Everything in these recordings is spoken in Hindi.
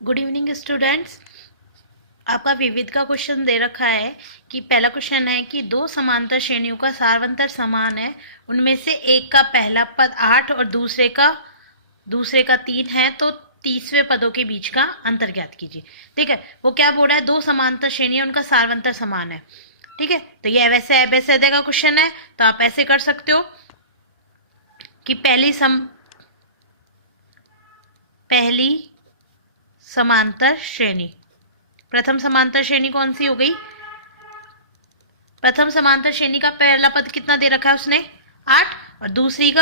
Good evening students. आपका विविध का क्वेश्चन दे रखा है कि पहला क्वेश्चन है कि दो समांतर श्रेणियों का सारवंतर समान है, उनमें से एक का पहला पद 8 और दूसरे का 3 है, तो तीसरे पदों के बीच का अंतर ज्ञात कीजिए। ठीक है, वो क्या बोल रहा है, दो समांतर श्रेणियां उनका सारवंतर समान है। ठीक है, तो ये वैसे अभेद्य का क्वेश्चन है, तो आप ऐसे कर सकते हो कि पहली समांतर श्रेणी, प्रथम समांतर श्रेणी कौन सी हो गई? प्रथम समांतर श्रेणी का पहला पद कितना दे रखा है उसने? 8, और दूसरी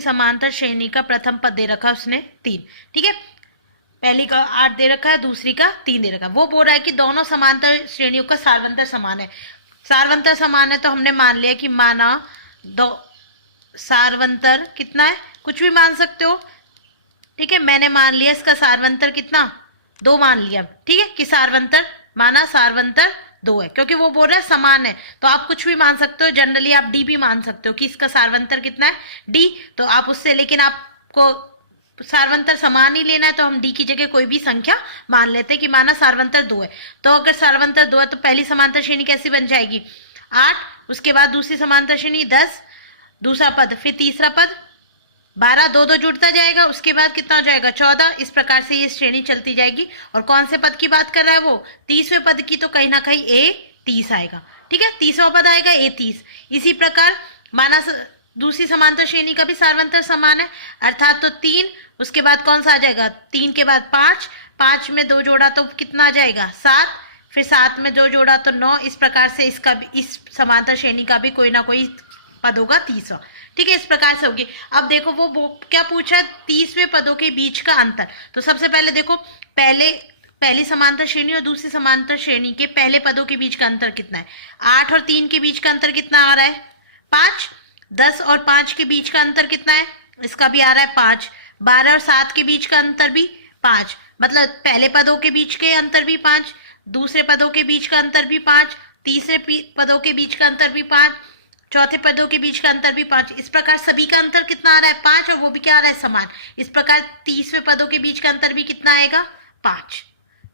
समांतर श्रेणी का प्रथम पद दे रखा है उसने 3। ठीक है, पहली का 8 दे रखा है, दूसरी का 3 दे रखा है। वो बोल रहा है कि दोनों समांतर श्रेणियों का सारवंतर समान है। सारवंतर समान है तो हमने मान लिया कि माना दो सारवंतर कितना है, कुछ भी मान सकते हो। ठीक है, मैंने मान लिया इसका सारवंतर कितना, 2 मान लिया। ठीक है, कि सारवंतर माना सारवंतर 2 है, क्योंकि वो बोल रहा है समान है, तो आप कुछ भी मान सकते हो। जनरली आप डी भी मान सकते हो कि इसका सारवंतर कितना है, डी, तो आप उससे, लेकिन आपको सारवंतर समान ही लेना है, तो हम डी की जगह कोई भी संख्या मान लेते हैं कि माना सारवंतर 2 है। तो अगर सारवंतर 2 है तो पहली समांतर श्रेणी कैसी बन जाएगी? 8, उसके बाद दूसरी समांतर श्रेणी 10, दूसरा पद, फिर तीसरा पद 12, 2 जुड़ता जाएगा, उसके बाद कितना हो जाएगा? 14। इस प्रकार से ये श्रेणी चलती जाएगी। और कौन से पद की बात कर रहा है वो? तीसवें पद की, तो कहीं ना कहीं ए 30 आएगा। ठीक है, तीसवा पद आएगा ए 30। इसी प्रकार माना दूसरी समांतर श्रेणी का भी सारवंतर समान है, अर्थात तो 3, उसके बाद कौन सा आ जाएगा? 3 के बाद 5, 5 में 2 जोड़ा तो कितना आ जाएगा? 7, फिर 7 में 2 जोड़ा तो 9। इस प्रकार से इसका भी, इस समांतर श्रेणी का भी कोई ना कोई पद होगा 30। ठीक है, इस प्रकार से होगी। अब देखो वो क्या पूछा है, तीसरे पदों के बीच का अंतर। तो सबसे पहले देखो, पहली समांतर श्रेणी और दूसरी समांतर श्रेणी के पहले पदों के बीच का अंतर कितना है? 8 और 3 के बीच का अंतर कितना आ रहा है? 5। 10 और 5 के बीच का अंतर कितना है? इसका भी आ रहा है 5। 12 और 7 के बीच का अंतर भी 5, मतलब पहले पदों के बीच के अंतर भी 5, दूसरे पदों के बीच का अंतर भी 5, तीसरे पदों के बीच का अंतर भी 5, चौथे पदों के बीच का अंतर भी 5। इस प्रकार सभी का अंतर कितना आ रहा है? 5, और वो भी क्या आ रहा है? समान। इस प्रकार तीसवें पदों के बीच का अंतर भी कितना आएगा? 5।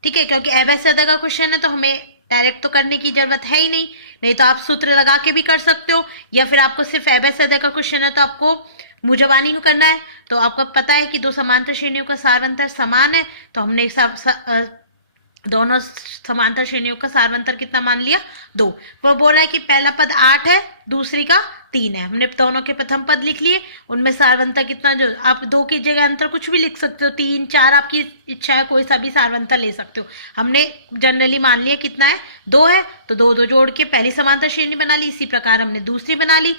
ठीक है, क्योंकि अभेद्य का क्वेश्चन है तो हमें डायरेक्ट तो करने की जरूरत है ही नहीं तो आप सूत्र लगा के भी कर सकते हो, या फिर आपको सिर्फ अभेद्य का क्वेश्चन है तो आपको मुजबानी को करना है। तो आपको पता है कि दो समांतर श्रेणियों का सारवंतर समान है, तो हमने दोनों समांतर श्रेणियों का सारवंतर कितना मान लिया? 2। वो बोल रहा है कि पहला पद 8 है, दूसरी का 3 है। हमने दोनों के प्रथम पद लिख लिए, उनमें सारवंतर कितना, जो आप 2 की जगह अंतर कुछ भी लिख सकते हो, 3, 4, आपकी इच्छा है, कोई सा भी सारवंतर ले सकते हो। हमने जनरली मान लिया कितना है? 2 है, तो 2 जोड़ के पहली समांतर श्रेणी बना ली। इसी प्रकार हमने दूसरी बना ली।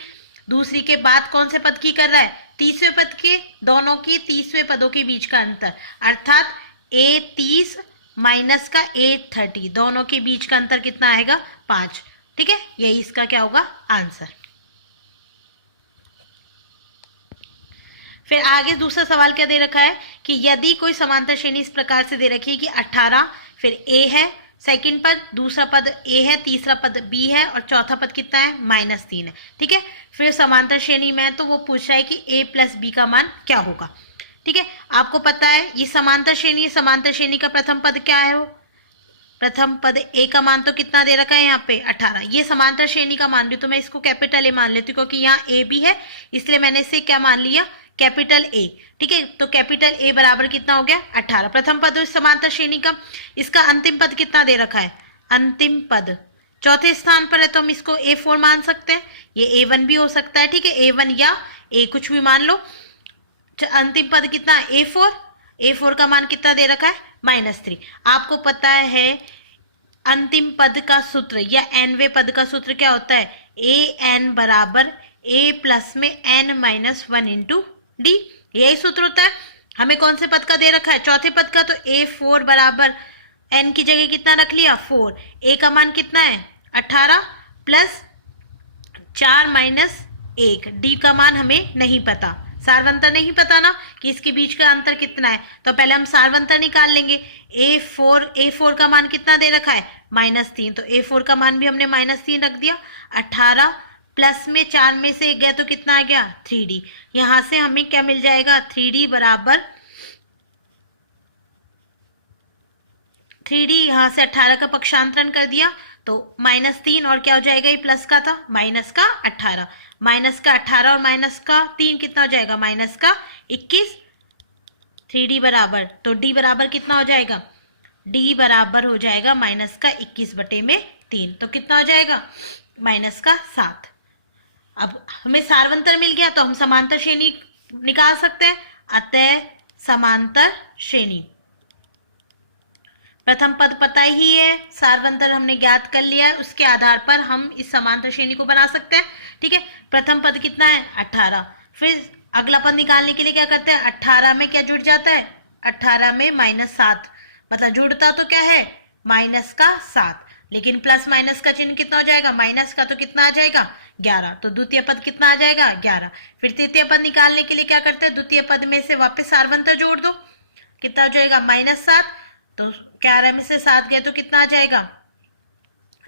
दूसरी के बाद कौन से पद की कर रहा है? तीसरे पद के, दोनों की तीसरे पदों के बीच का अंतर, अर्थात ए 30 माइनस का ए 30, दोनों के बीच का अंतर कितना आएगा? 5। ठीक है, यही इसका क्या होगा? आंसर। फिर आगे दूसरा सवाल क्या दे रखा है कि यदि कोई समांतर श्रेणी इस प्रकार से दे रखी है कि 18, फिर ए है सेकंड पद, दूसरा पद ए है, तीसरा पद बी है, और चौथा पद कितना है? -3 है। ठीक है, फिर समांतर श्रेणी में तो वो पूछ रहा है कि ए प्लस बी का मान क्या होगा। ठीक है, आपको पता है ये समांतर श्रेणी का प्रथम पद क्या है? वो प्रथम पद ए का मान तो कितना दे रखा है यहाँ पे? 18। ये समांतर श्रेणी का मान रही हूँ तो मैं इसको कैपिटल ए मान लेती हूँ, क्योंकि यहाँ ए भी है, इसलिए मैंने इसे क्या मान लिया? Capital A. ठीक है, तो कैपिटल ए बराबर कितना हो गया? 18। प्रथम पद इस समांतर श्रेणी का, इसका अंतिम पद कितना दे रखा है? अंतिम पद चौथे स्थान पर है, तो हम इसको A4 मान सकते हैं। ये A1 भी हो सकता है। ठीक है, A1 या A कुछ भी मान लो। अंतिम पद कितना? A4। A4 का मान कितना दे रखा है? -3। आपको पता है अंतिम पद का सूत्र या nवें पद का सूत्र क्या होता है? an बराबर a प्लस में n-1 इंटू डी, यही सूत्र होता है। हमें कौन से पद का दे रखा है? चौथे पद का। तो A4 बराबर n की जगह कितना रख लिया? 4। a का मान कितना है? 18 प्लस 4 - 1। डी का मान हमें नहीं पता, सारवंतर नहीं पता ना कि इसके बीच का अंतर कितना है, तो पहले हम सारवंतर निकाल लेंगे। A4 का मान कितना दे रखा है? -3, तो A4 का मान भी हमने -3 रख दिया। 18 प्लस में 4 में से 1 गया तो कितना आ गया 3D। यहां से हमें क्या मिल जाएगा 3D बराबर 3D, यहां से 18 का पक्षांतरण कर दिया तो -3 और क्या हो जाएगा, ये प्लस का था माइनस का 18, माइनस का 18 और माइनस का 3 कितना हो जाएगा माइनस का 21। 3D बराबर तो D बराबर कितना हो जाएगा, D बराबर हो जाएगा माइनस का 21 बटे में 3, तो कितना हो जाएगा माइनस का 7। अब हमें सारवंतर मिल गया तो हम समांतर श्रेणी निकाल सकते हैं। अतः समांतर श्रेणी, प्रथम पद पता ही है, सारवंतर हमने ज्ञात कर लिया है, उसके आधार पर हम इस समांतर श्रेणी को बना सकते हैं। ठीक है, प्रथम पद कितना है 18, फिर अगला पद निकालने के लिए क्या करते हैं, 18 में क्या जुड़ जाता है, 18 में -7, मतलब जुड़ता तो क्या है माइनस का 7, लेकिन प्लस माइनस का चिन्ह कितना हो जाएगा माइनस का, तो कितना आ जाएगा 11, तो द्वितीय पद कितना आ जाएगा 11। फिर तृतीय पद निकालने के लिए क्या करते हैं, द्वितीय पद में से वापस सारवंतर जोड़ दो, कितना हो जाएगा -7, तो 11 में से 7 गया तो कितना आ जाएगा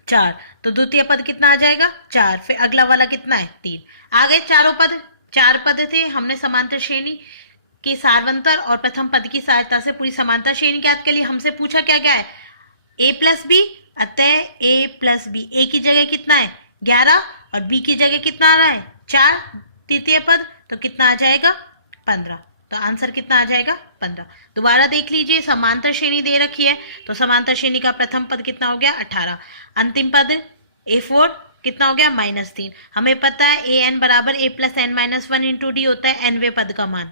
4, तो द्वितीय पद कितना आ जाएगा 4। फिर अगला वाला कितना है 3। आ गए चारों पद, 4 पद थे, हमने समांतर श्रेणी के सारवंतर और प्रथम पद की सहायता से पूरी समांतर श्रेणी ज्ञात कर ली। हमसे पूछा क्या क्या है a प्लस बी, अतः a प्लस बी, a की जगह कितना है 11 और b की जगह कितना आ रहा है 4, तृतीय पद तो कितना आ जाएगा 15, तो आंसर कितना आ जाएगा 15। दोबारा देख लीजिए, समांतर श्रेणी दे रखी है तो समांतर श्रेणी का प्रथम पद कितना हो गया 18, अंतिम पद a4 कितना हो गया -3। हमें पता है an बराबर a plus n minus 1 into D होता है nवें पद का मान,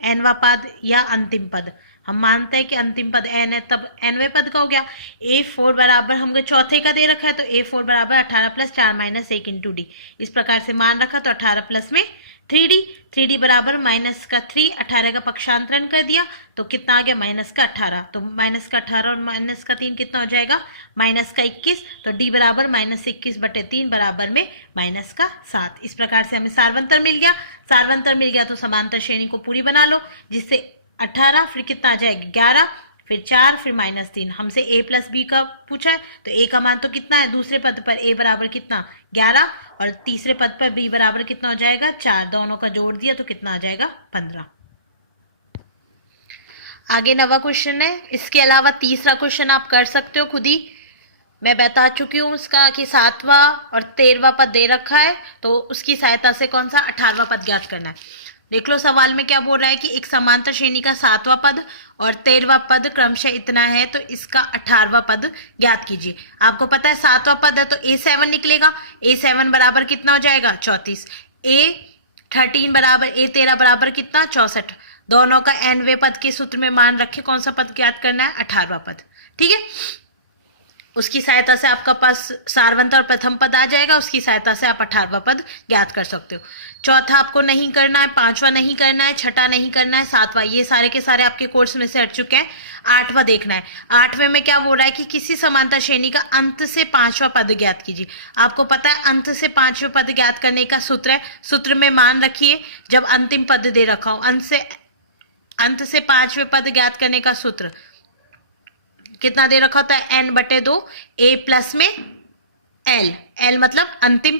nवा पद या अंतिम पद, हम मानते हैं कि अंतिम पद n है तब nवें पद का हो गया। a4 बराबर हमको चौथे का दे रखा है तो a4 बराबर 18 प्लस 4 माइनस 1 इंटू डी, इस प्रकार से मान रखा तो 18 प्लस में 3D, 3D बराबर माइनस का 3, 18 का पक्षांतरण कर दिया तो कितना आ गया माइनस का 18, तो माइनस का 18 और माइनस का 3 कितना हो जाएगा माइनस का 21, तो D बराबर -21 बटे 3 बराबर में माइनस का 7। इस प्रकार से हमें सारवंतर मिल गया। सारवंतर मिल गया तो समांतर श्रेणी को पूरी बना लो, जिससे 18 फिर कितना आ जाएगा 11, फिर 4, फिर -3। हमसे a प्लस बी का पूछा है तो a का मान तो कितना है, दूसरे पद पर a बराबर कितना 11 और तीसरे पद पर b बराबर कितना हो जाएगा 4, दोनों का जोड़ दिया तो कितना आ जाएगा 15। आगे नवा क्वेश्चन है, इसके अलावा तीसरा क्वेश्चन आप कर सकते हो खुद ही, मैं बता चुकी हूँ उसका कि 7वां और 13वां पद दे रखा है तो उसकी सहायता से कौन सा 18वां पद ज्ञात करना है। देख लो सवाल में क्या बोल रहा है कि एक समांतर श्रेणी का 7वां पद और 13वां पद क्रमशः इतना है तो इसका 18वां पद ज्ञात कीजिए। आपको पता है 7वां पद है तो a7 निकलेगा, a7 बराबर कितना हो जाएगा 34, a13 बराबर a13 बराबर कितना 64, दोनों का nवें पद के सूत्र में मान रखे कौन सा पद ज्ञात करना है 18वां पद। ठीक है, उसकी सहायता से आपका पास सारवंतर और प्रथम पद आ जाएगा, उसकी सहायता से आप 18वां पद ज्ञात कर सकते हो। चौथा आपको नहीं करना है, 5वां नहीं करना है, छठा नहीं करना है, 7वां ये सारे के सारे आपके कोर्स में से हट चुके हैं। 8वां देखना है। 8वें में क्या बोल रहा है कि किसी समांतर श्रेणी का अंत से 5वां पद ज्ञात कीजिए। आपको पता है अंत से 5वें पद ज्ञात करने का सूत्र है, सूत्र में मान रखिए जब अंतिम पद दे रखा हो, अंत से 5वें पद ज्ञात करने का सूत्र कितना दे रखा होता है n/2 a प्लस में l मतलब अंतिम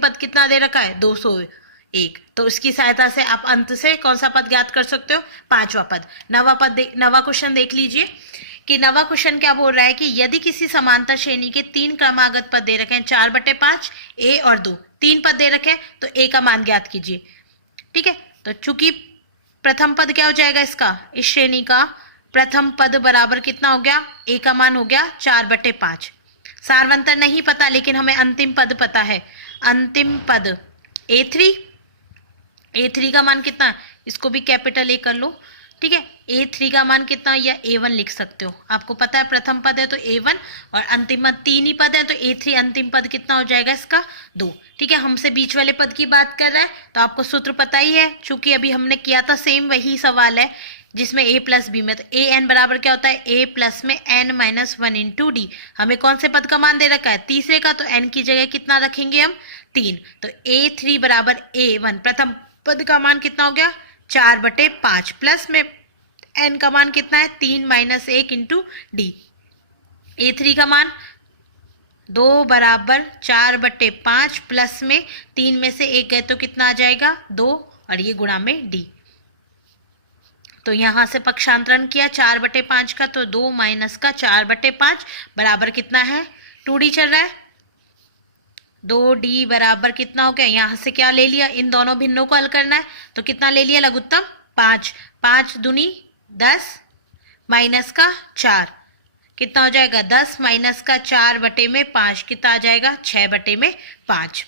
पद कितना दे रखा है 201, तो इसकी सहायता से आप अंत से कौन सा पद ज्ञात कर सकते हो 5वां पद। नवा क्वेश्चन देख लीजिए कि नवा क्वेश्चन क्या बोल रहा है कि यदि किसी समांतर श्रेणी के 3 क्रमागत पद दे रखे हैं 4/5 a और 2, 3 पद दे रखे हैं तो a का मान ज्ञात कीजिए। ठीक है, तो चूंकि प्रथम पद क्या हो जाएगा इसका, इस श्रेणी का प्रथम पद बराबर कितना हो गया, a का मान हो गया 4/5। सारवंतर नहीं पता लेकिन हमें अंतिम पद पता है, अंतिम पद a3 का मान कितना, इसको भी कैपिटल A कर लो। ठीक है, a3 का मान कितना या a1 लिख सकते हो। आपको पता है प्रथम पद है तो a1 और अंतिम पद 3 ही पद है तो a3 अंतिम पद कितना हो जाएगा इसका 2। ठीक है, हमसे बीच वाले पद की बात कर रहा है तो आपको सूत्र पता ही है, चूंकि अभी हमने किया था सेम वही सवाल है जिसमें a प्लस बी में, तो a n बराबर क्या होता है a प्लस में n माइनस 1 इंटू डी। हमें कौन से पद का मान दे रखा है तीसरे का, तो n की जगह कितना रखेंगे हम 3, तो a3 बराबर a1 प्रथम पद का मान कितना हो गया 4/5 प्लस में n का मान कितना है 3 माइनस 1 इंटू डी। a3 का मान 2 बराबर 4/5 प्लस में 3 में से 1 गए तो कितना आ जाएगा 2 और ये गुणा में डी। तो यहां से पक्षांतरण किया 4/5 का, तो 2 माइनस का 4/5 बराबर कितना है 2d चल रहा है। 2d बराबर कितना हो गया, यहां से क्या ले लिया, इन दोनों भिन्नों को हल करना है तो कितना ले लिया लघुत्तम 5, 5 दूनी 10 माइनस का 4 कितना हो जाएगा 10 माइनस का 4/5 कितना आ जाएगा 6/5।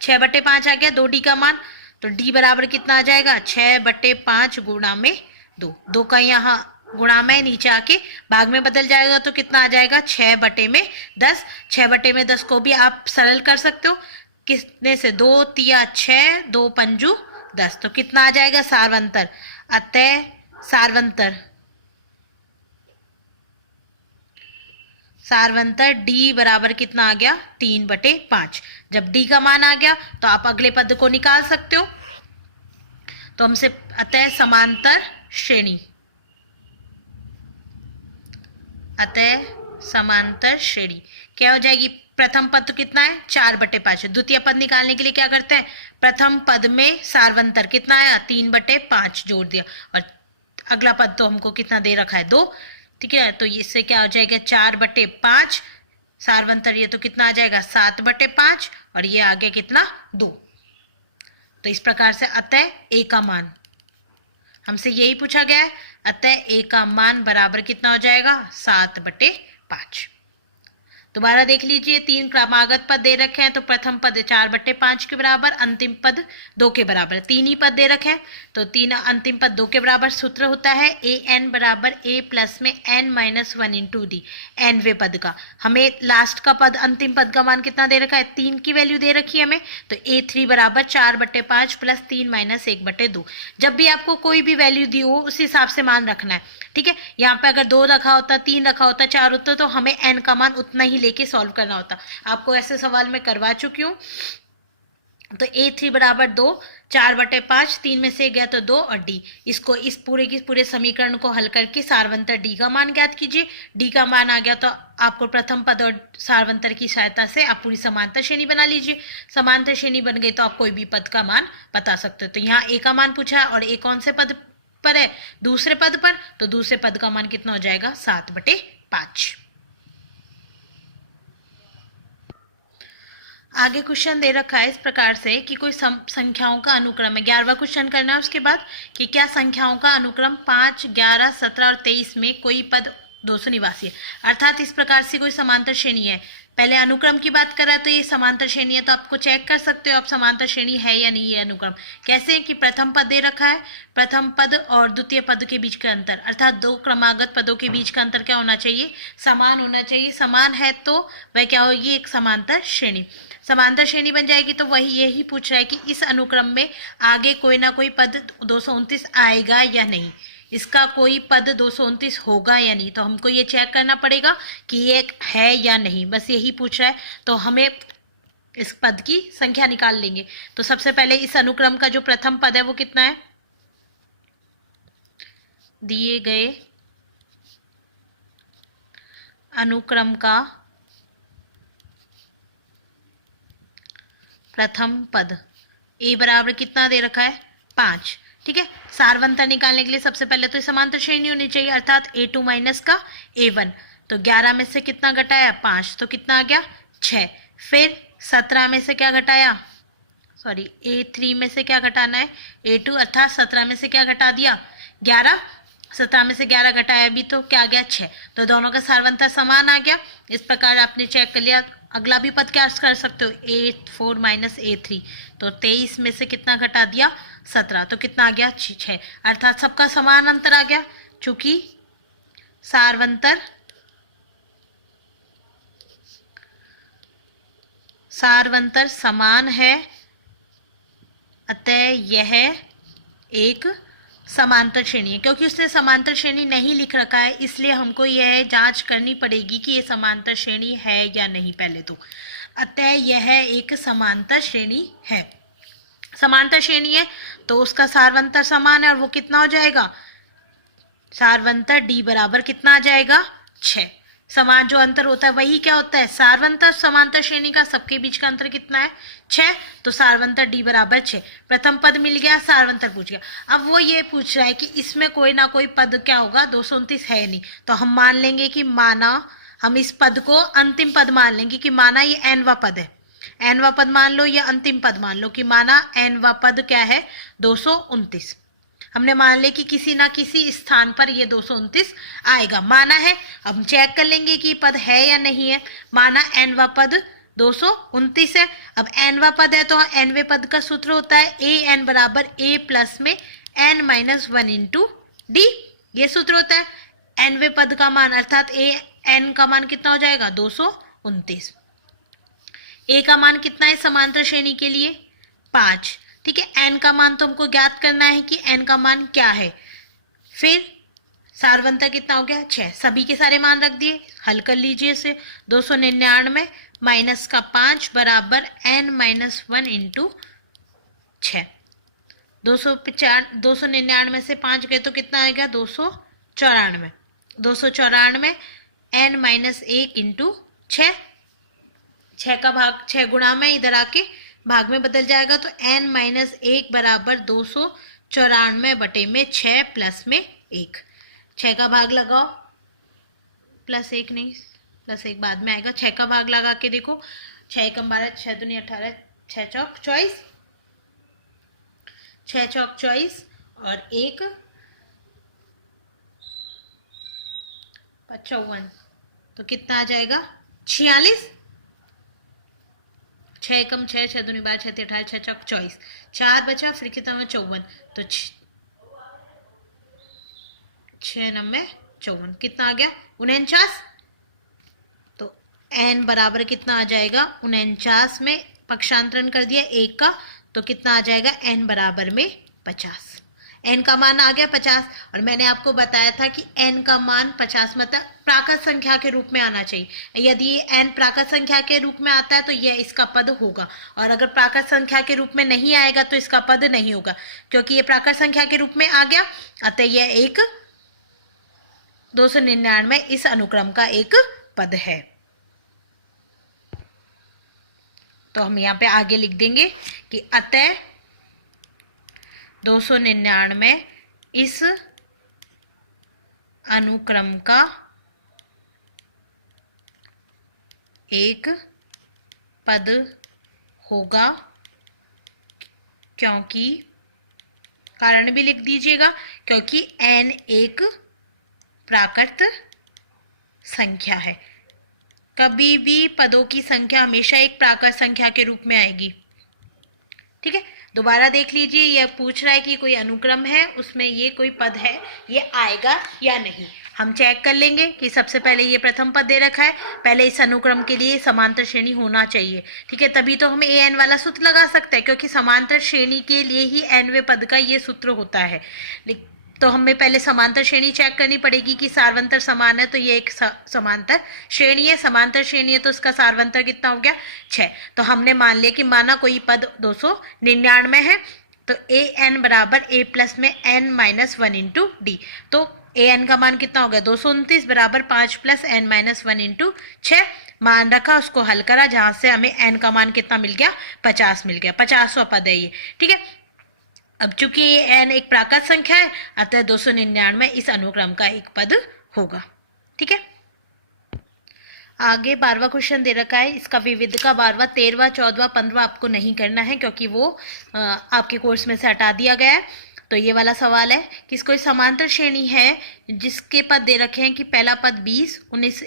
6/5 आ गया 2d का मान, तो d बराबर कितना आ जाएगा 6/5 गुणा में 2। 2 का यहाँ गुणा में नीचे आके भाग में बदल जाएगा तो कितना आ जाएगा 6/10। 6/10 को भी आप सरल कर सकते हो, कितने से 2 तिया 6 2 पंजू 10, तो कितना आ जाएगा सार्वंतर। अतः सार्वंतर d बराबर कितना आ गया 3/5। जब d का मान आ गया तो आप अगले पद को निकाल सकते हो। तो हमसे अतः समांतर श्रेणी क्या हो जाएगी, प्रथम पद तो कितना है 4/5, द्वितीय पद निकालने के लिए क्या करते हैं, प्रथम पद में सार्वंतर कितना आया 3/5 जोड़ दिया, और अगला पद तो हमको कितना दे रखा है 2, ठीक है। तो इससे क्या हो जाएगा 4/5 सार्वंतर, ये तो कितना आ जाएगा 7/5 और ये आ गया कितना 2। तो इस प्रकार से अतः a का मान, हमसे यही पूछा गया है, अतः a का मान बराबर कितना हो जाएगा 7/5। दोबारा देख लीजिए, 3 क्रमागत पद दे रखे हैं, तो प्रथम पद 4/5 के बराबर, अंतिम पद 2 के बराबर, 3 ही पद दे रखे हैं तो 3 अंतिम पद 2 के बराबर। सूत्र होता है an बराबर a प्लस में n-1 इंटू डी, nवे पद का। हमें लास्ट का पद अंतिम पद का मान कितना दे रखा है 3 की वैल्यू दे रखी है हमें, तो a3 बराबर 4/5 प्लस 3 माइनस 1/2। जब भी आपको कोई भी वैल्यू दी हो उस हिसाब से मान रखना है, ठीक है। यहाँ पे अगर 2 रखा होता, 3 रखा होता, 4 होता तो हमें n का मान उतना ही लेके सॉल्व करना होता। आपको ऐसे सवाल में करवा चुकी हूँ। तो a3 बराबर 2, 4/5, 3 में से गया तो 2 और d, इसको इस पूरे की पूरे समीकरण को हल करके सार्वंतर d का मान ज्ञात कीजिए। d का मान आ गया तो आपको प्रथम पद और सार्वंतर की सहायता से आप पूरी समांतर श्रेणी बना लीजिए। समांतर श्रेणी बन गई तो आप कोई भी पद का मान बता सकते हो। तो यहाँ a का मान पूछा है और a कौन से पद पर है, दूसरे पद पर, तो दूसरे पद का मान कितना हो जाएगा 7/5। आगे क्वेश्चन दे रखा है इस प्रकार से कि कोई संख्याओं का अनुक्रम है, 11वां क्वेश्चन करना है उसके बाद, कि क्या संख्याओं का अनुक्रम 5, 11, 17 और 23 में कोई पद 289 है। अर्थात इस प्रकार से कोई समांतर श्रेणी है। पहले अनुक्रम की बात कर रहा है तो ये समांतर श्रेणी है, तो आपको चेक कर सकते हो आप समांतर श्रेणी है या नहीं है अनुक्रम। कैसे कि प्रथम पद दे रखा है, प्रथम पद और द्वितीय पद के बीच का अंतर, अर्थात 2 क्रमागत पदों के बीच का अंतर क्या होना चाहिए, समान होना चाहिए। समान है तो वह क्या होगी, एक समांतर श्रेणी। समांतर श्रेणी बन जाएगी तो वही यही पूछ रहा है कि इस अनुक्रम में आगे कोई ना कोई पद 229 आएगा या नहीं, इसका कोई पद 229 होगा या नहीं। तो हमको ये चेक करना पड़ेगा कि ये है या नहीं, बस यही पूछ रहा है। तो हमें इस पद की संख्या निकाल लेंगे। तो सबसे पहले इस अनुक्रम का जो प्रथम पद है वो कितना है, दिए गए अनुक्रम का प्रथम पद a बराबर कितना दे रखा है 5, ठीक है। सार्वंतर निकालने के लिए सबसे पहले तो समांतर श्रेणी होनी चाहिए, अर्थात a2 माइनस का a1। तो 11 में से कितना घटाया 5, तो कितना आ गया 6। फिर 17 में से क्या घटाया, सॉरी a3 में से क्या घटाना है a2, अर्थात 17 में से क्या घटा दिया 11। 17 में से 11 घटाया भी तो क्या आ गया 6। तो दोनों का सार्वंतर समान आ गया। इस प्रकार आपने चेक कर लिया। अगला भी पद क्या कर सकते हो, a4 माइनस a3, तो 23 में से कितना घटा दिया 17, तो कितना आ गया 6, अर्थात सबका समान अंतर आ गया। चूंकि सार्वंतर समान है अतः यह एक समांतर श्रेणी है। क्योंकि उसने समांतर श्रेणी नहीं लिख रखा है इसलिए हमको यह जांच करनी पड़ेगी कि ये समांतर श्रेणी है या नहीं पहले तो। अतः यह एक समांतर श्रेणी है। समांतर श्रेणी है तो उसका सार्वंतर समान है और वो कितना हो जाएगा, सार्वंतर d बराबर कितना आ जाएगा 6। समान जो अंतर होता है वही क्या होता है, सार्वंतर समांतर श्रेणी का सबके बीच का अंतर कितना है, 6। तो सार्वंतर d बराबर 6। प्रथम पद मिल गया, सार्वंतर पूछ गया। अब वो ये पूछ रहा है कि इसमें कोई ना कोई पद क्या होगा, 229 है नहीं, तो हम मान लेंगे कि माना, हम इस पद को अंतिम पद मान लेंगे कि माना ये nवा पद है, nवा पद मान लो या अंतिम पद मान लो कि माना nवा पद क्या है, 229। हमने मान लिया कि किसी ना किसी स्थान पर ये 229 आएगा, माना है। अब हम चेक कर लेंगे कि पद है या नहीं है। माना nवा पद 229 है। अब nवा पद है तो nवे पद का सूत्र होता है a n बराबर a प्लस में n माइनस 1 इंटू डी, ये सूत्र होता है। nवे पद का मान अर्थात a n का मान कितना हो जाएगा, 229। a का मान कितना है समांतर श्रेणी के लिए, 5। ठीक है, n का मान तो हमको ज्ञात करना है कि n का मान क्या है। फिर सार्वंतर कितना हो गया, 6। सभी के सारे मान रख दिए, हल कर लीजिए इसे। 299 माइनस का 5 बराबर n माइनस 1 इंटू 6। 299 से 5 गए तो कितना आएगा, 294। 294 n माइनस 1 इंटू 6। 6 का भाग 6 गुणा में इधर आके भाग में बदल जाएगा, तो n माइनस 1 बराबर 294 बटे में 6 प्लस में 1। 6 का भाग लगाओ, प्लस 1 नहीं, प्लस 1 बाद में आएगा। 6 का भाग लगा के देखो, 6 एकम 12, 6 दूनी 18, 6 चौक 24, 6 चौक 24 और 1 54, तो कितना आ जाएगा, 46। 6 एकम 6, 6 दूनी 12, 6 18, 6 चौक 24, 4 बचा, फिर कितना हुआ 54, तो 6 9 54, कितना आ गया, 49। तो n बराबर कितना आ जाएगा, 49 में पक्षांतरण कर दिया 1 का, तो कितना आ जाएगा, n बराबर में 50। n का मान आ गया 50। और मैंने आपको बताया था कि n का मान 50 मतलब प्राकृत संख्या के रूप में आना चाहिए। यदि n प्राकृत संख्या के रूप में आता है तो यह इसका पद होगा, और अगर प्राकृत संख्या के रूप में नहीं आएगा तो इसका पद नहीं होगा, क्योंकि ये प्राकृत संख्या के रूप में आ गया, अतः यह एक 299 इस अनुक्रम का एक पद है। तो हम यहाँ पे आगे लिख देंगे कि अतः 299 इस अनुक्रम का एक पद होगा, क्योंकि, कारण भी लिख दीजिएगा, क्योंकि n एक प्राकृत संख्या है। कभी भी पदों की संख्या हमेशा एक प्राकृत संख्या के रूप में आएगी। ठीक है, दोबारा देख लीजिए, यह पूछ रहा है कि कोई अनुक्रम है, उसमें ये कोई पद है, ये आएगा या नहीं। हम चेक कर लेंगे कि सबसे पहले ये प्रथम पद दे रखा है, पहले इस अनुक्रम के लिए समांतर श्रेणी होना चाहिए। ठीक है, तभी तो हम an वाला सूत्र लगा सकते हैं, क्योंकि समांतर श्रेणी के लिए ही nवें पद का ये सूत्र होता है। तो हमें पहले समांतर श्रेणी चेक करनी पड़ेगी कि सार्वंतर समान है, तो ये एक समांतर श्रेणी है। समांतर श्रेणी है तो उसका सार्वंतर कितना हो गया, 6। तो हमने मान लिया कि माना कोई पद 299 है, तो ए एन बराबर a प्लस में n माइनस 1 इंटू डी। तो ए एन का मान कितना हो गया, 229 बराबर 5 प्लस n माइनस 1 इंटू 6। मान रखा, उसको हल करा, जहां से हमें n का मान कितना मिल गया, 50 मिल गया। 50वां पद है ये। ठीक है, अब चूंकि n एक प्राकृत संख्या है, अतः 299 इस अनुक्रम का एक पद होगा। ठीक है, आगे 12वां क्वेश्चन दे रखा है, इसका विविध का 12वां 13वां 14वां 15वां आपको नहीं करना है, क्योंकि वो आपके कोर्स में से हटा दिया गया है। तो ये वाला सवाल है कि कोई समांतर श्रेणी है जिसके पद दे रखे हैं कि पहला पद 20, 19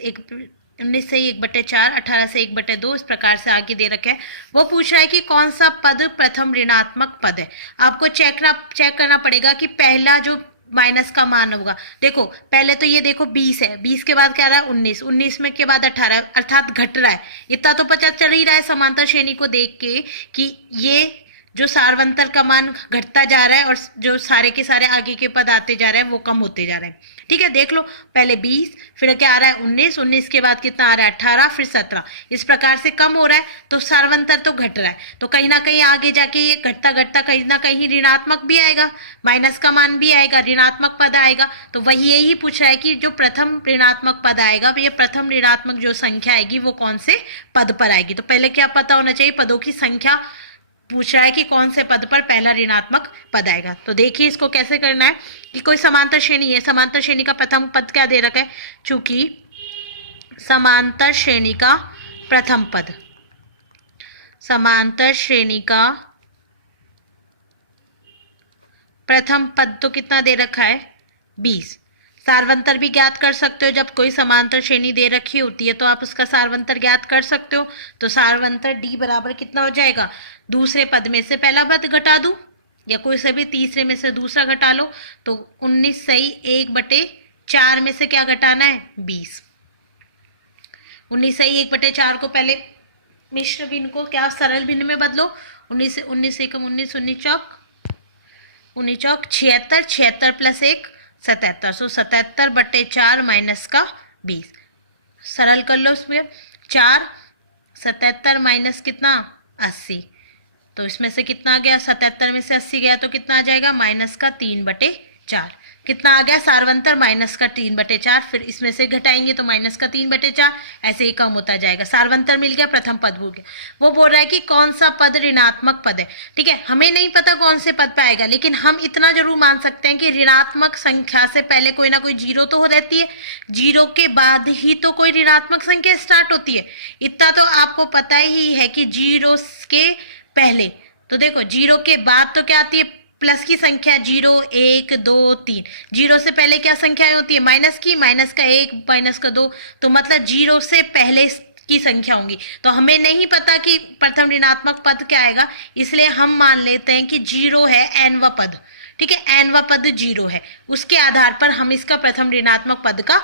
से 1/4, 18 से 1/2, इस प्रकार से आगे दे रखे हैं। वो पूछ रहा है कि कौन सा पद प्रथम ऋणात्मक पद है। आपको चेक करना पड़ेगा कि पहला जो माइनस का मान होगा, देखो पहले तो ये देखो 20 है, 20 के बाद क्या रहा है 19, 19 में के बाद 18, अर्थात घट रहा है। इतना तो पता चल ही रहा है समांतर श्रेणी को देख के कि ये जो सारवंतर का मान घटता जा रहा है और जो सारे के सारे आगे के पद आते जा रहे हैं वो कम होते जा रहे हैं। ठीक है, देख लो, पहले 20, फिर क्या आ रहा है 19, 19 के बाद कितना आ रहा है 18, फिर 17, इस प्रकार से कम हो रहा है, तो सारवंतर तो घट रहा है, तो कहीं ना कहीं आगे जाके ये घटता घटता कहीं ना कहीं ऋणात्मक भी आएगा, माइनस का मान भी आएगा, ऋणात्मक पद आएगा। तो वही यही पूछ रहा है कि जो प्रथम ऋणात्मक पद आएगा, ये प्रथम ऋणात्मक जो संख्या आएगी वो कौन से पद पर आएगी। तो पहले क्या पता होना चाहिए, पदों की संख्या पूछ रहा है कि कौन से पद पर पहला ऋणात्मक पद आएगा। तो देखिए इसको कैसे करना है कि कोई समांतर श्रेणी है, समांतर श्रेणी का प्रथम पद क्या दे रखा है, चूंकि समांतर श्रेणी का प्रथम पद, समांतर श्रेणी का प्रथम पद तो कितना दे रखा है 20। सारवंतर भी ज्ञात कर सकते हो, जब कोई समांतर श्रेणी दे रखी होती है तो आप उसका सारवंतर ज्ञात कर सकते हो। तो सारवंतर d बराबर कितना हो जाएगा, दूसरे पद में से पहला पद घटा दूं या कोई से भी तीसरे में से दूसरा घटा लो, तो 19 सही 1/4 में से क्या घटाना है 20। 19 सही 1/4 को पहले मिश्र भिन्न को क्या सरल भिन्न में बदलो, 19 19 एकम 19, 19 चौक 76, 76 प्लस 1 77, सो 77/4 माइनस का 20। सरल कर लो, उसमें 4 77 माइनस कितना 80, तो इसमें से कितना आ गया, 77 में से 80 गया तो कितना आ जाएगा माइनस का 3/4। कितना आ गया सारवंतर माइनस का 3/4, फिर इसमें से घटाएंगे तो माइनस का 3/4, ऐसे ही कम होता जाएगा। सारवंतर मिल गया, प्रथम पद हो गया। वो बोल रहा है कि कौन सा पद ऋणात्मक पद है। ठीक है, हमें नहीं पता कौन से पद पे आएगा, लेकिन हम इतना जरूर मान सकते हैं कि ऋणात्मक संख्या से पहले कोई ना कोई जीरो तो हो रहती है, जीरो के बाद ही तो कोई ऋणात्मक संख्या स्टार्ट होती है। इतना तो आपको पता ही है कि जीरो के पहले, तो देखो जीरो के बाद तो क्या आती है प्लस की संख्या, 0 1 2 3, जीरो से पहले क्या संख्याएं होती है माइनस की, माइनस का 1 माइनस का 2, तो मतलब जीरो से पहले की संख्या होंगी। तो हमें नहीं पता कि प्रथम ऋणात्मक पद क्या आएगा, इसलिए हम मान लेते हैं कि जीरो है एनवा पद। ठीक है, एनवा पद जीरो है, उसके आधार पर हम इसका प्रथम ऋणात्मक पद का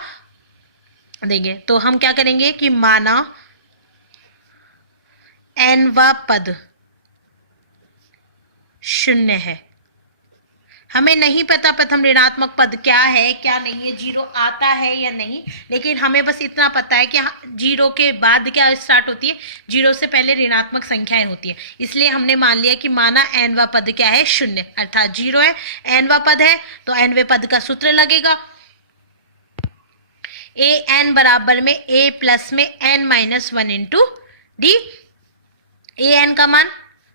देंगे। तो हम क्या करेंगे कि माना एनवा पद शून्य है। हमें नहीं पता प्रथम ऋणात्मक पद क्या है क्या नहीं है, जीरो आता है या नहीं, लेकिन हमें बस इतना पता है कि जीरो के बाद क्या स्टार्ट होती है, जीरो से पहले ऋणात्मक संख्याएं होती है। इसलिए हमने मान लिया कि माना एनवा पद क्या है शून्य, अर्थात जीरो है, एनवा पद है, तो एनवे पद का सूत्र लगेगा ए एन बराबर में ए प्लस में N minus 1 into D. A N का मान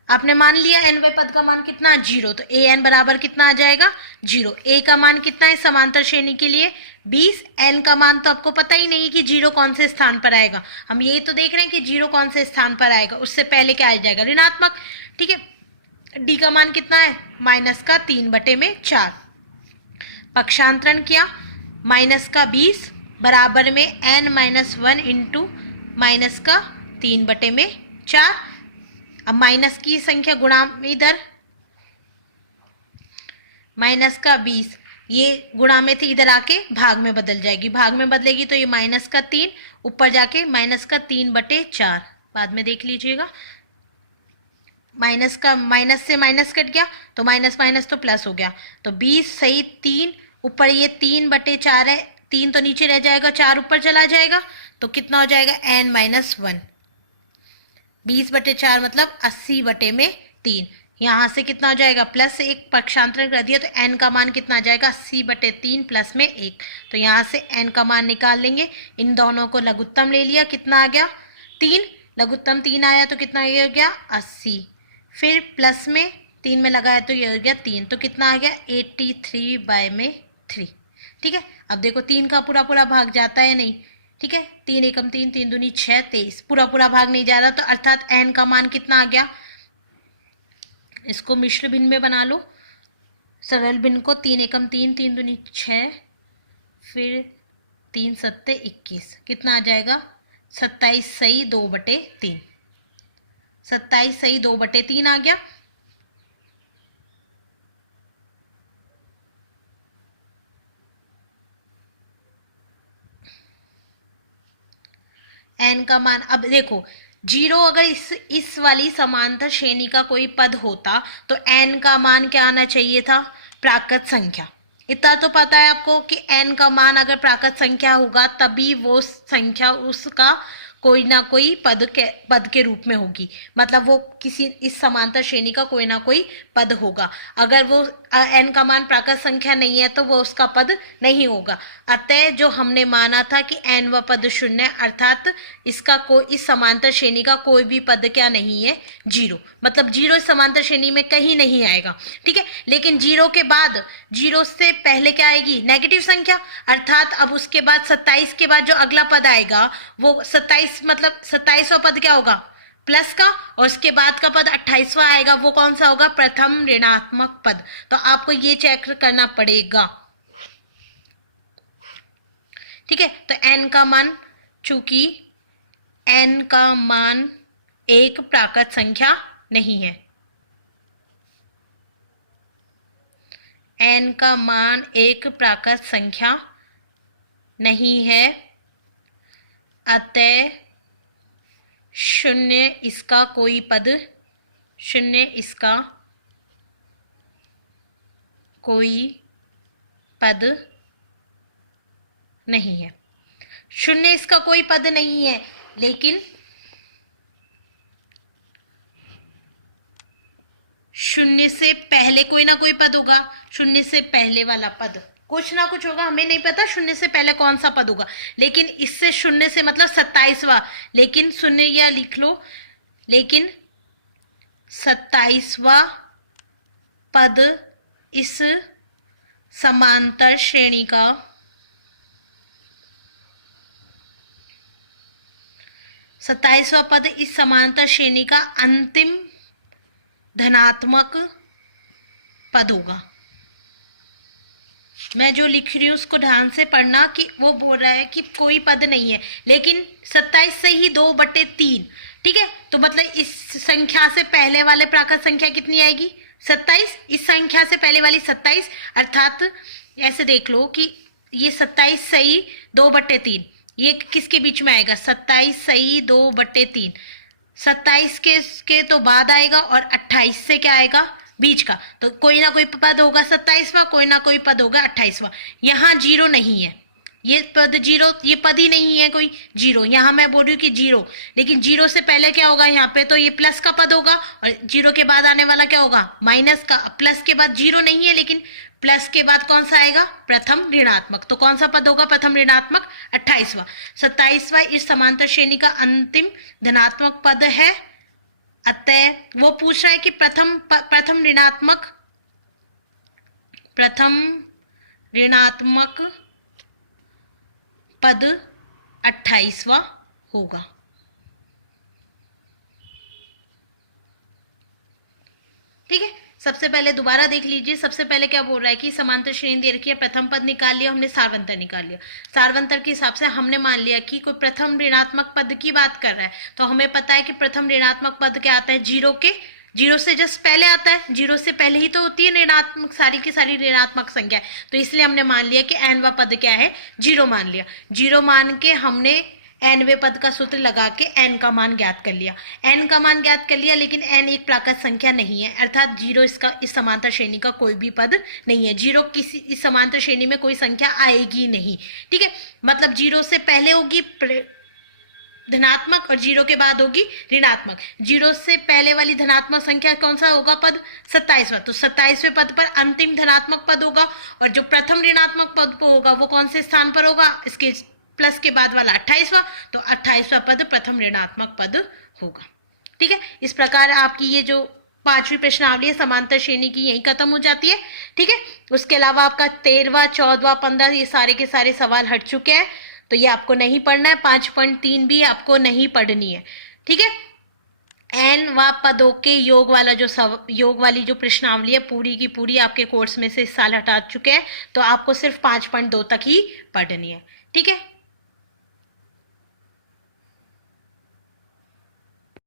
आपने मान लिया, एनवे पद का मान कितना जीरो, तो ए एन बराबर कितना आ जाएगा जीरो। ए का मान कितना है समांतर श्रेणी के लिए 20, एन का मान तो आपको पता ही नहीं कि जीरो कौन से स्थान पर आएगा, हम यही तो देख रहे हैं कि जीरो कौन से स्थान पर आएगा, उससे पहले क्या आ जाएगा ऋणात्मक। ठीक है, डी का मान कितना है माइनस का 3/4, पक्षांतरण किया माइनस का 20 बराबर में एन माइनस 1 इंटू माइनस का 3/4। अब माइनस की संख्या गुणा में इधर माइनस का 20, ये गुणा में थी इधर आके भाग में बदल जाएगी, भाग में बदलेगी तो ये माइनस का 3 ऊपर जाके माइनस का 3/4, बाद में देख लीजिएगा। माइनस का माइनस से माइनस कट गया तो माइनस माइनस तो प्लस हो गया, तो 20 सही 3 ऊपर ये 3/4 है, 3 तो नीचे रह जाएगा 4 ऊपर चला जाएगा, तो कितना हो जाएगा n माइनस 1। 20/4 मतलब 80/3, यहाँ से कितना हो जाएगा प्लस 1 पक्षांतरण कर दिया तो n का मान कितना आ जाएगा 80/3 प्लस में 1, तो यहाँ से n का मान निकाल लेंगे। इन दोनों को लघुत्तम ले लिया, कितना आ गया 3, लघुत्तम 3 आया तो कितना ये हो गया 80, फिर प्लस में 3 में लगाया तो ये हो गया 3, तो कितना आ गया 83/3। ठीक है, अब देखो 3 का पूरा पूरा भाग जाता है नहीं, ठीक है, 3 एकम 3, 3 दूनी 6, 23, पूरा पूरा भाग नहीं जा रहा, तो अर्थात n का मान कितना आ गया, इसको मिश्र भिन्न में बना लो, सरल भिन्न को 3 एकम 3, 3 दूनी 6, फिर 3 सत्ते 21, कितना आ जाएगा 27 सही 2/3, 27 सही 2/3 आ गया। n का मान अब देखो जीरो अगर इस वाली समांतर श्रेणी का कोई पद होता तो n का मान क्या आना चाहिए था? प्राकृत संख्या। इतना तो पता है आपको कि n का मान अगर प्राकृत संख्या होगा तभी वो संख्या उसका कोई ना कोई पद के रूप में होगी, मतलब वो किसी इस समांतर श्रेणी का कोई ना कोई पद होगा। अगर वो n का मान प्राकृत संख्या नहीं है तो वो उसका पद नहीं होगा। अतः जो हमने माना था कि n व पद शून्य, अर्थात इसका इस समांतर श्रेणी का कोई भी पद क्या नहीं है? जीरो। मतलब जीरो इस समांतर श्रेणी में कहीं नहीं आएगा, ठीक है। लेकिन जीरो के बाद, जीरो से पहले क्या आएगी? नेगेटिव संख्या, अर्थात अब उसके बाद 27 के बाद जो अगला पद आएगा वो 27, मतलब 27वां पद क्या होगा? प्लस का, और उसके बाद का पद 28वां आएगा, वो कौन सा होगा? प्रथम ऋणात्मक पद। तो आपको ये चेक करना पड़ेगा, ठीक है। तो n का मान, चूंकि n का मान एक प्राकृत संख्या नहीं है, n का मान एक प्राकृत संख्या नहीं है, अतः शून्य इसका कोई पद, शून्य इसका कोई पद नहीं है। शून्य इसका कोई पद नहीं है, लेकिन शून्य से पहले कोई ना कोई पद होगा। शून्य से पहले वाला पद कुछ ना कुछ होगा, हमें नहीं पता शून्य से पहले कौन सा पद होगा, लेकिन इससे शून्य से मतलब 27वां, लेकिन शून्य या लिख लो, लेकिन 27वां पद इस समांतर श्रेणी का इस समांतर श्रेणी का अंतिम धनात्मक पद होगा। मैं जो लिख रही हूं उसको ध्यान से पढ़ना कि वो बोल रहा है कि कोई पद नहीं है, लेकिन 27 से ही 2/3, ठीक है। तो मतलब इस संख्या से पहले वाले प्राकृत संख्या कितनी आएगी? 27। इस संख्या से पहले वाली 27, अर्थात ऐसे देख लो कि ये 27 सही 2/3, ये किसके बीच में आएगा? 27 सही 2/3। 27 के तो बाद आएगा, और 28 से क्या आएगा? बीच का। तो कोई ना कोई पद होगा 27वां, कोई ना कोई पद होगा 28वां। यहाँ जीरो नहीं है, ये पद जीरो, ये पद ही नहीं है कोई जीरो। यहाँ मैं बोल रही हूँ कि जीरो, लेकिन जीरो से पहले क्या होगा? यहाँ पे तो ये प्लस का पद होगा, और जीरो के बाद आने वाला क्या होगा? माइनस का। प्लस के बाद जीरो नहीं है, लेकिन प्लस के बाद कौन सा आएगा? प्रथम ऋणात्मक। तो कौन सा पद होगा प्रथम ऋणात्मक? 28वां। 27वां इस समांतर श्रेणी का अंतिम धनात्मक पद है, अतः वो पूछ रहा है कि प्रथम ऋणात्मक पद 28वां होगा। ठीक है, सबसे पहले दोबारा देख लीजिए। सबसे पहले क्या बोल रहा है कि समांतर श्रेणी दे रखी है, प्रथम पद निकाल लिया हमने, सारवंतर निकाल लिया। सारवंतर के हिसाब से हमने मान लिया कि कोई प्रथम ऋणात्मक पद की बात कर रहा है, तो हमें पता है कि प्रथम ऋणात्मक पद क्या आता है? जीरो से जस्ट पहले आता है। जीरो से पहले ही तो होती है ऋणात्मक, सारी की सारी ऋणात्मक संख्या, तो इसलिए हमने मान लिया कि n वा पद क्या है? जीरो मान लिया। जीरो मान के हमने nवें पद का सूत्र लगा के n का मान ज्ञात कर लिया। n का मान ज्ञात कर लिया, लेकिन n एक प्राकृत संख्या नहीं है, अर्थात जीरो इसका इस समांतर श्रेणी का कोई भी पद नहीं है। जीरो किसी इस समांतर श्रेणी में कोई संख्या आएगी नहीं, ठीक है। मतलब जीरो से पहले होगी धनात्मक और जीरो के बाद होगी ऋणात्मक। जीरो से पहले वाली धनात्मक संख्या कौन सा होगा पद? 27वां। तो 27वें पद पर अंतिम धनात्मक पद होगा, और जो प्रथम ऋणात्मक पद पर होगा वो कौन से स्थान पर होगा? इसके प्लस के बाद वाला 28वां। तो 28वां पद प्रथम ऋणात्मक पद होगा, ठीक है। इस प्रकार आपकी ये जो 5वीं प्रश्नावली है समांतर श्रेणी की यही खत्म हो जाती है, ठीक है। उसके अलावा आपका 13वां, 14वां, 15 ये सारे के सारे सवाल हट चुके हैं, तो ये आपको नहीं पढ़ना है। 5.3 भी आपको नहीं पढ़नी है, ठीक है। n व पदों के योग वाली जो प्रश्नावली है पूरी की पूरी आपके कोर्स में से इस साल हटा चुके हैं, तो आपको सिर्फ 5.2 तक ही पढ़नी है, ठीक है।